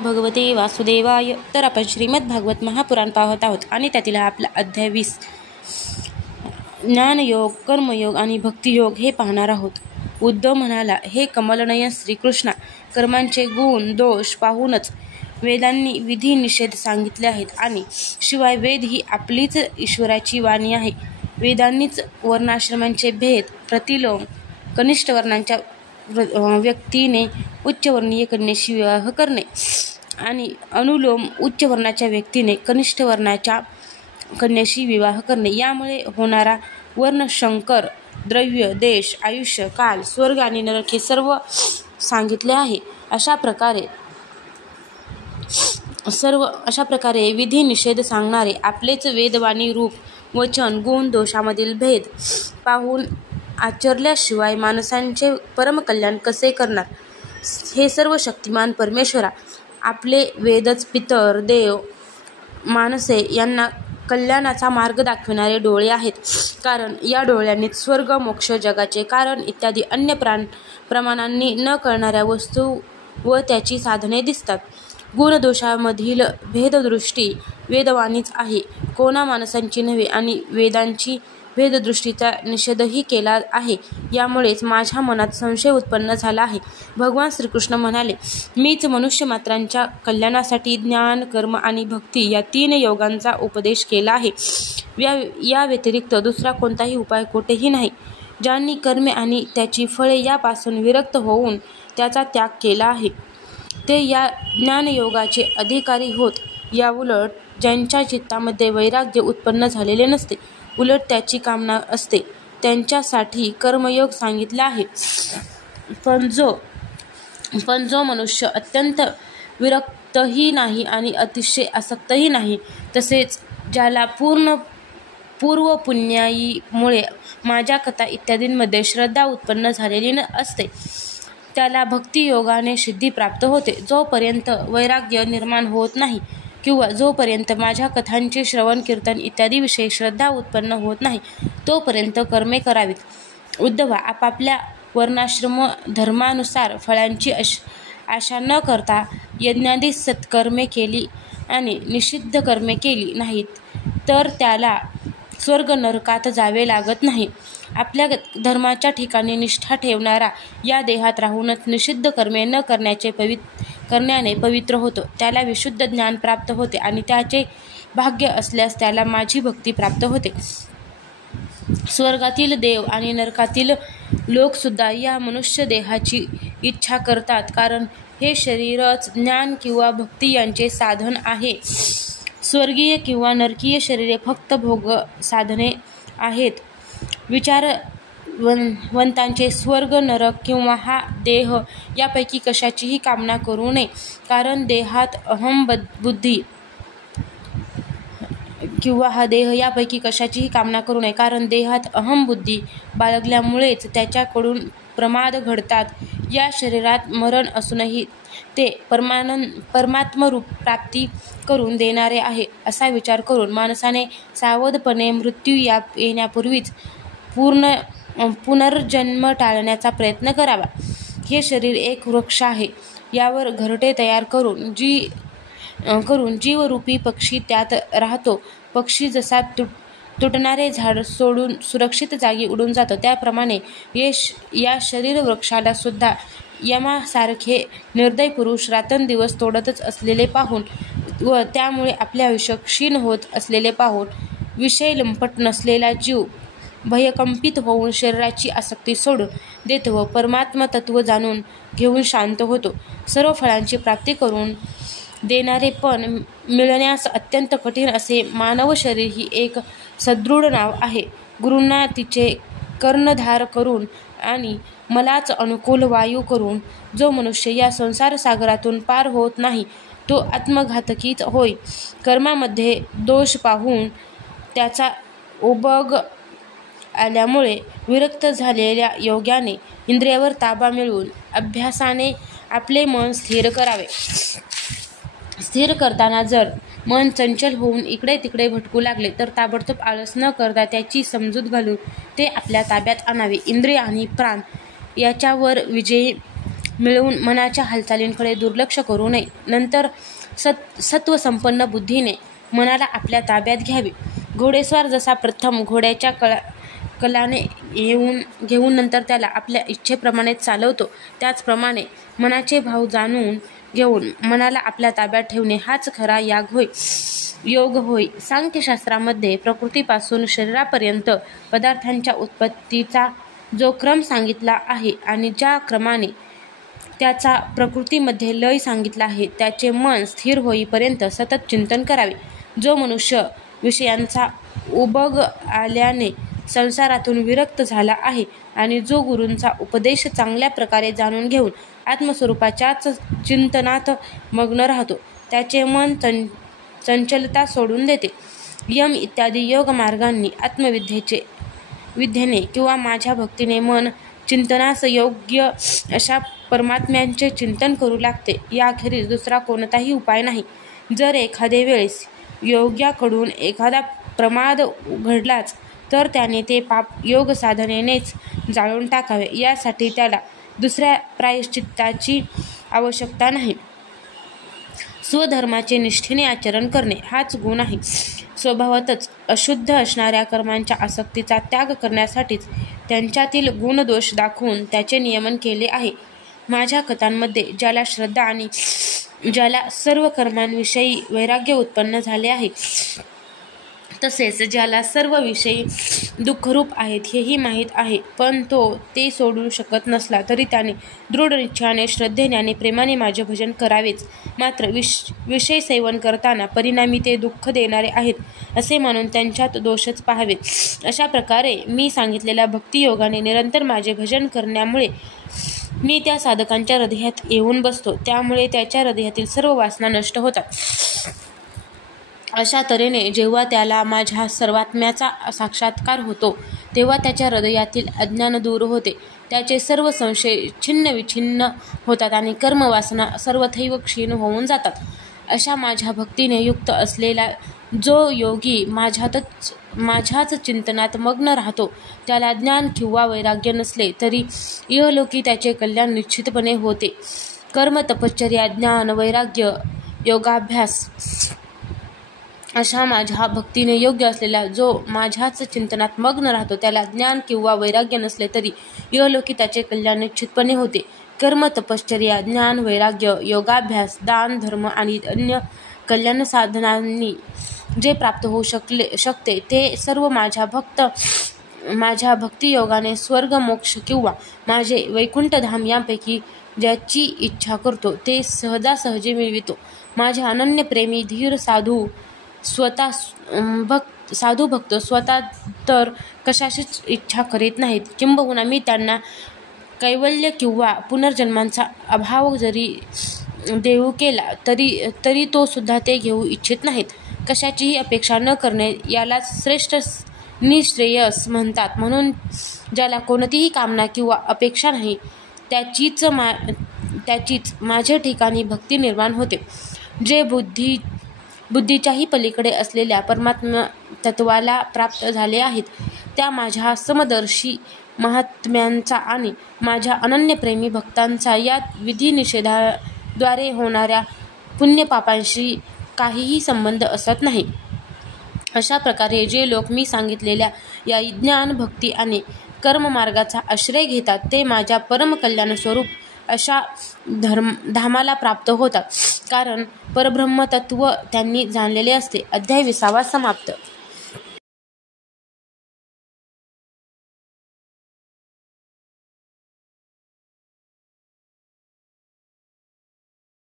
भगवते वासुदेवाय. तर आपण श्रीमद भागवत महापुराण पाहत आहोत आणि त्यातील आपला अध्याय 20 ज्ञानयोग, कर्मयोग आणि भक्तियोग हे पाहणार आहोत. उद्धव म्हणाला, हे कमलनयन श्रीकृष्णा, कर्मांचे गुण दोष पाहूनच वेदांनी विधी निषेध सांगितले आहेत आणि शिवाय वेद ही आपलीच ईश्वराची वाणी आहे. वेदांनीच वर्णाश्रमांचे भेद, प्रतिलोम, कनिष्ठ वर्णांच्या व्यक्तीने उच्चवर्णीय कन्येशी विवाह करणे आणि अनुलोम उच्च वर्णाच्या व्यक्तीने कनिष्ठ वर्णाच्या कन्येशी विवाह करणे यामुळे होणारा वर्णशंकर, द्रव्य, देश, आयुष्य, काल, स्वर्ग आणि नरक हे सर्व सांगितले आहे. अशा प्रकारे विधी निषेध सांगणारे आपलेच वेदवाणी रूप वचन गुण दोषामधील भेद पाहून आचरल्याशिवाय माणसांचे परमकल्याण कसे करणार? हे सर्व शक्तिमान परमेश्वरा, आपले वेदच पितर, देव, माणसे यांना कल्याणाचा मार्ग दाखविणारे डोळे आहेत. कारण या डोळ्यांनी स्वर्ग, मोक्ष, जगाचे कारण इत्यादी अन्य प्रमाणांनी न कळणाऱ्या वस्तू व त्याची साधने दिसतात. गुणदोषामधील भेददृष्टी वेदवाणीच आहे, कोणा माणसांची नव्हे. आणि वेदांची भेददृष्टीचा निषेधही केला आहे. यामुळेच माझ्या मनात संशय उत्पन्न झाला आहे. भगवान श्रीकृष्ण म्हणाले, मीच मनुष्यमात्रांच्या कल्याणासाठी ज्ञान, कर्म आणि भक्ती या 3 योगांचा उपदेश केला आहे. या व्यतिरिक्त दुसरा कोणताही उपाय कोठेही नाही. ज्यांनी कर्मे आणि त्याची फळे यापासून विरक्त होऊन त्याचा त्याग केला आहे ते या ज्ञानयोगाचे अधिकारी होत. याउलट ज्यांच्या चित्तामध्ये वैराग्य उत्पन्न झालेले नसते, उलट त्याची कामना असते, त्यांच्यासाठी कर्मयोग सांगितला आहे. पण जो मनुष्य अत्यंत विरक्तही नाही आणि अतिशय आसक्तही नाही, तसेच ज्याला पूर्व पुण्याईमुळे माझ्या कथा इत्यादींमध्ये श्रद्धा उत्पन्न झालेली असते, त्याला भक्तियोगाने सिद्धी प्राप्त होते. जोपर्यंत वैराग्य निर्माण होत नाही किंवा जोपर्यंत माझ्या कथांचे श्रवण, कीर्तन इत्यादी विषयी श्रद्धा उत्पन्न होत नाही, तोपर्यंत कर्मे करावीत. उद्धवा, आपापल्या वर्णाश्रम धर्मानुसार फळांची आशा न करता यज्ञादी सत्कर्मे केली आणि निषिद्ध कर्मे केली नाहीत तर त्याला स्वर्ग नरकात जावे लागत नाही. आपल्या धर्माच्या ठिकाणी निष्ठा ठेवणारा या देहात राहूनच निषिद्ध कर्मे न करण्याने पवित्र होतो. त्याला विशुद्ध ज्ञान प्राप्त होते आणि त्याचे भाग्य असल्यास त्याला माझी भक्ती प्राप्त होते. स्वर्गातील देव आणि नरकातील लोकसुद्धा या मनुष्य देहाची इच्छा करतात, कारण हे शरीरच ज्ञान किंवा भक्ती यांचे साधन आहे. स्वर्गीय किंवा नरकीय शरीरे फक्त भोग साधने आहेत. विचारवंतांचे स्वर्ग, नरक किंवा हा देह यापैकी कशाचीही कामना करू नये, कारण देहात अहंबुद्धी बाळगल्यामुळेच त्याच्याकडून प्रमाद घडतात. या शरीरात मरण असूनही ते परमात्मरूप प्राप्ती करून देणारे आहे, असा विचार करून माणसाने सावधपणे मृत्यू येण्यापूर्वीच पुनर्जन्म टाळण्याचा प्रयत्न करावा. हे शरीर एक वृक्ष आहे. यावर घरटे तयार करून जीवरूपी पक्षी त्यात राहतो. पक्षी जसा तुटणारे झाड सोडून सुरक्षित जागी उडून जातो, त्याप्रमाणे या शरीर वृक्षाला सुद्धा यमासारखे निर्दय पुरुष रात्रंदिवस तोडतच असलेले पाहून व त्यामुळे आपले आयुष्य क्षीण होत असलेले पाहून विषय लंपट नसलेला जीव भयकंपित होऊन शरीराची आसक्ती सोडून देतो व परमात्म तत्व जाणून घेऊन शांत होतो. सर्व फळांची प्राप्ती करून देणारे पण मिळण्यास अत्यंत कठीण असे मानव शरीर ही एक सदृढ नाव आहे. गुरूंना तिचे कर्णधार करून आणि मलाच अनुकूल वायू करून जो मनुष्य या संसार सागरातून पार होत नाही, तो आत्मघातकीच होय. कर्मामध्ये दोष पाहून त्याचा उबग आल्यामुळे विरक्त झालेल्या योग्याने इंद्रियावर ताबा मिळवून अभ्यासाने आपले मन स्थिर करावे. स्थिर करताना जर मन चंचल होऊन इकडे तिकडे भटकू लागले तर ताबडतोब आळस न करता त्याची समजूत घालून ते आपल्या ताब्यात आणावे. इंद्रिय आणि प्राण याच्यावर विजय मिळवून मनाच्या हालचालींकडे दुर्लक्ष करू नये. नंतर सत्वसंपन्न बुद्धीने मनाला आपल्या ताब्यात घ्यावे. घोडेस्वार जसा प्रथम घोड्याच्या कलाने घेऊन नंतर त्याला आपल्या इच्छेप्रमाणे चालवतो, त्याचप्रमाणे मनाचे भाव जाणून घेऊन मनाला आपल्या ताब्यात ठेवणे हाच खरा योग होय. सांख्यशास्त्रामध्ये प्रकृतीपासून शरीरापर्यंत पदार्थांच्या उत्पत्तीचा जो क्रम सांगितला आहे आणि ज्या क्रमाने त्याचा प्रकृतीमध्ये लय सांगितला आहे, त्याचे मन स्थिर होईपर्यंत सतत चिंतन करावे. जो मनुष्य विषयांचा उबग आल्याने संसारातून विरक्त झाला आहे आणि जो गुरूंचा उपदेश चांगल्या प्रकारे जाणून घेऊन आत्मस्वरूपाच्याच चिंतनात मग्न राहतो, त्याचे मन चंचलता सोडून देते. यम इत्यादी योग मार्गांनी विद्येने किंवा माझ्या भक्तीने मन चिंतनास योग्य अशा परमात्म्यांचे चिंतन करू लागते. याखेरीज दुसरा कोणताही उपाय नाही. जर एखादे वेळेस योग्याकडून एखादा प्रमाद घडलाच तर त्याने ते पाप योग साधनेनेच जाळून टाकावे. यासाठी त्याला दुसऱ्या प्रायश्चित्ताची आवश्यकता नाही. स्वधर्माचे निष्ठेने आचरण करणे हाच गुण आहे. स्वभावातच अशुद्ध असणाऱ्या कर्मांच्या आसक्तीचा त्याग करण्यासाठीच त्यांच्यातील गुणदोष दाखवून त्याचे नियमन केले आहे. माझ्या कथांमध्ये ज्याला श्रद्धा आणि ज्याला सर्व कर्मांविषयी वैराग्य उत्पन्न झाले आहे, तसेच ज्याला सर्व विषयी दुःखरूप आहेत हेही माहीत आहे, पण तो ते सोडू शकत नसला तरी त्याने दृढ निश्चयाने, श्रद्धेने आणि प्रेमाने माझे भजन करावेच. मात्र विषय सेवन करताना परिणामी ते दुःख देणारे आहेत असे मानून त्यांच्यात दोषच पाहावेत. अशा प्रकारे मी सांगितलेल्या भक्तियोगाने निरंतर माझे भजन करण्यामुळे मी त्या साधकांच्या हृदयात येऊन बसतो. त्यामुळे त्याच्या हृदयातील सर्व वासना नष्ट होतात. अशा तऱ्हेने जेव्हा त्याला माझ्या सर्वात्म्याचा साक्षात्कार होतो, तेव्हा त्याच्या हृदयातील अज्ञान दूर होते, त्याचे सर्व संशय छिन्नविछिन्न होतात आणि कर्मवासना सर्वथैव क्षीण होऊन जातात. अशा माझ्या भक्तीने युक्त असलेला जो योगी माझ्याच चिंतनात मग्न राहतो, त्याला ज्ञान किंवा वैराग्य नसले तरी इहलोकी त्याचे कल्याण निश्चितपणे होते. कर्म, तपश्चर्या, ज्ञान, वैराग्य, योगाभ्यास अशा माझ्या भक्तीने योग्य असलेला जो माझ्याच चिंतनात मग्न राहतो, त्याला ज्ञान किंवा वैराग्य नसले तरी इहलोकी त्याचे कल्याण निश्चितपणे होते. कर्म, तपश्चर्या, ज्ञान, वैराग्य, योगाभ्यास, दान, धर्म आणि अन्य कल्याण साधनांनी जे प्राप्त होऊ शकते ते सर्व माझ्या भक्तियोगाने स्वर्ग, मोक्ष किंवा माझे वैकुंठधाम यांपैकी ज्याची इच्छा करतो ते सहजासहजी मिळवितो. माझे अनन्य प्रेमी धीर साधू भक्त स्वतः तर कशाचीच इच्छा करीत नाहीत, किंबहुना मी त्यांना कैवल्य किंवा पुनर्जन्मांचा अभाव जरी देऊ केला तरी तो सुद्धा ते घेऊ इच्छित नाहीत. कशाचीही अपेक्षा न करणे यालाच श्रेष्ठ निःश्रेयस म्हणतात. म्हणून ज्याला कोणतीही कामना किंवा अपेक्षा नाही, त्याचीच माझ्या ठिकाणी भक्ती निर्माण होते. जे बुद्धीच्याही पलीकडे असलेल्या परमात्मा तत्वाला प्राप्त झाले आहेत, त्या माझ्या समदर्शी महात्म्यांचा आणि माझ्या अनन्यप्रेमी भक्तांचा या विधिनिषेधाद्वारे होणाऱ्या पुण्यपापांशी काहीही संबंध असत नाही. अशा प्रकारे जे लोक मी सांगितलेल्या या ज्ञान, भक्ती आणि कर्ममार्गाचा आश्रय घेतात, ते माझ्या परमकल्याण स्वरूप अशा धामाला प्राप्त होतात, कारण परब्रह्मतत्व त्यांनी जाणलेले असते. अध्याय 20 समाप्त.